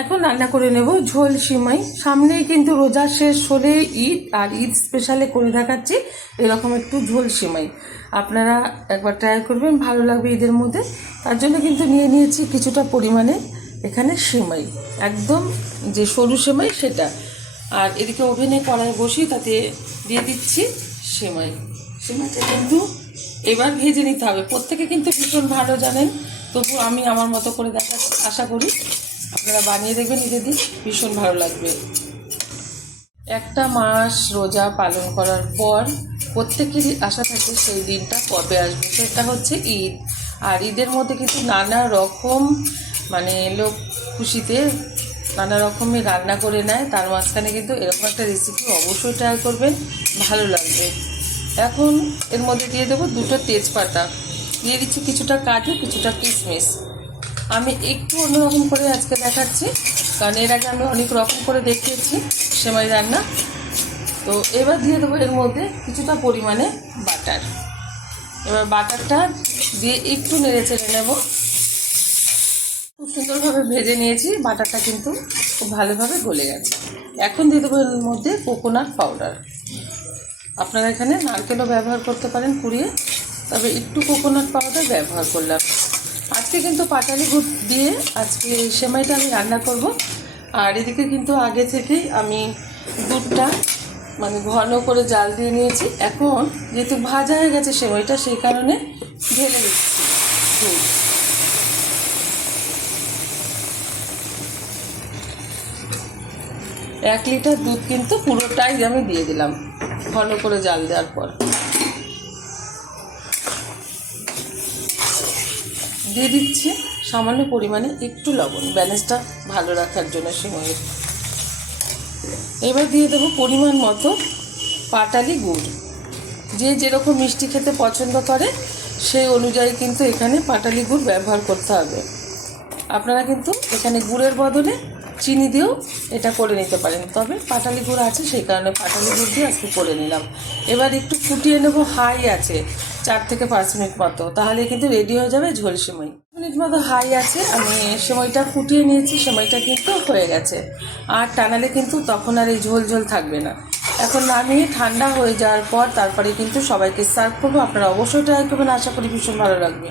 এখন রান্না করে নেব ঝোল সিমাই। সামনেই কিন্তু রোজা শেষ হলে ঈদ, আর ঈদ স্পেশালে করে দেখাচ্ছি এরকম একটু ঝোল সিমাই। আপনারা একবার ট্রাই করবেন, ভালো লাগবে ঈদের মধ্যে। তার জন্য কিন্তু নিয়ে নিয়েছি কিছুটা পরিমাণে এখানে সিমাই, একদম যে সরু সিমাই সেটা। আর এদিকে ওভেনে কড়াই বসিয়ে তাতে দিয়ে দিচ্ছি সিমাই। সিমাইটা কিন্তু এবার ভেজে নিতে হবে। প্রত্যেকে কিন্তু ভীষণ ভালো জানেন, তবু আমি আমার মতো করে দেখাচ্ছি। আশা করি আপনারা বানিয়ে দেখবেন, ঈদের ভীষণ ভালো লাগবে। একটা মাস রোজা পালন করার পর প্রত্যেকেরই আশা থাকে সেই দিনটা কবে আসবে, সেটা হচ্ছে ঈদ। আর ঈদের মধ্যে কিন্তু নানা রকম লোক খুশিতে নানা রকমের রান্না করে নেয়। তার মাঝখানে কিন্তু এরকম একটা রেসিপি অবশ্যই ট্রাই করবেন, ভালো লাগবে। এখন এর মধ্যে দিয়ে দেবো দুটো তেজপাতা, দিয়ে দিচ্ছি কিছুটা কাজু, কিছুটা কিশমিশ। আমি একটু অন্যরকম করে আজকে দেখাচ্ছি, কারণ এর আগে আমি অনেক রকম করে দেখিয়েছি সেমাই রান্না। তো এবার দিয়ে দেবো এর মধ্যে কিছুটা পরিমাণে বাটার। এবার বাটারটা দিয়ে একটু নেড়ে চেড়ে নেব। খুব সুন্দরভাবে ভেজে নিয়েছি, বাটারটা কিন্তু খুব ভালোভাবে গলে গেছে। এখন দিয়ে দেবো এর মধ্যে কোকোনাট পাউডার। আপনারা এখানে নারকেলও ব্যবহার করতে পারেন কুড়িয়ে, তবে একটু কোকোনাট পাউডার ব্যবহার করলাম। আজকে কিন্তু পাটালি গুড় দিয়ে আজকে সেমাইটা আমি রান্না করব। আর এদিকে কিন্তু আগে থেকেই আমি দুধটা ঘন করে জাল দিয়ে নিয়েছি। এখন যেহেতু ভাজা হয়ে গেছে সেমাইটা, সেই কারণে ঢেলে দিচ্ছি দুধ। 1 লিটার দুধ কিন্তু পুরোটাই আমি দিয়ে দিলাম ঘন করে জাল দেওয়ার পর। দিয়ে দিচ্ছি সামান্য পরিমাণে একটু লবণ, ব্যালেন্সটা ভালো রাখার জন্য সেমাইয়ের। এবার দিয়ে দেবো পরিমাণ মতো পাটালি গুড়। যে যেরকম মিষ্টি খেতে পছন্দ করে সেই অনুযায়ী কিন্তু এখানে পাটালি গুড় ব্যবহার করতে হবে। আপনারা কিন্তু এখানে গুড়ের বদলে চিনি দিয়েও এটা করে নিতে পারেন, তবে পাটালি গুড় আছে সেই কারণে পাটালি গুড় দিয়ে আজকে করে নিলাম। এবার একটু ফুটিয়ে নেব হাই আছে 4 থেকে 5 মিনিট মতো, তাহলে কিন্তু রেডি হয়ে যাবে ঝোল সেমাই। মিনিট মতো হাই আছে, আমি সেমাইটা ফুটিয়ে নিয়েছি, সেমাইটা কিন্তু হয়ে গেছে। আর টানালে কিন্তু তখন আর এই ঝোল ঝোল থাকবে না। এখন নামিয়ে ঠান্ডা হয়ে যাওয়ার পর তারপরে কিন্তু সবাইকে সার্ভ করবো। আপনারা অবশ্যই ট্রাই করবেন, আশা করি ভীষণ ভালো লাগবে।